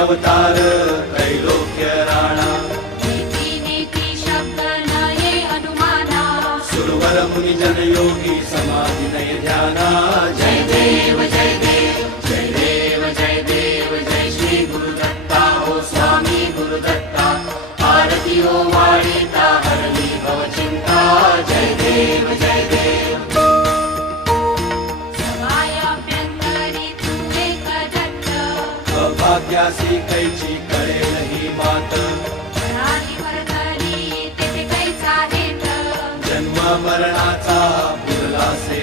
अवतार त्रैलोक्य राणा नीती नीती शब्द नये अनुमाना सुरवर मुनि जन योगी समाधि नय ध्याना जय देव जय देव जय देव जय देव जय श्री गुरुदत्ता हो स्वामी गुरुदत्ता आरती हो वाळीता हरली भव चिंता जय देव जय देव सवायाभ्यंतरी तू एक दत्त अभाग्यासी कैची कळेल ही मात प्राणी वर्तनी तेथे कैचा हेत जन्म मरणाचा पुरला से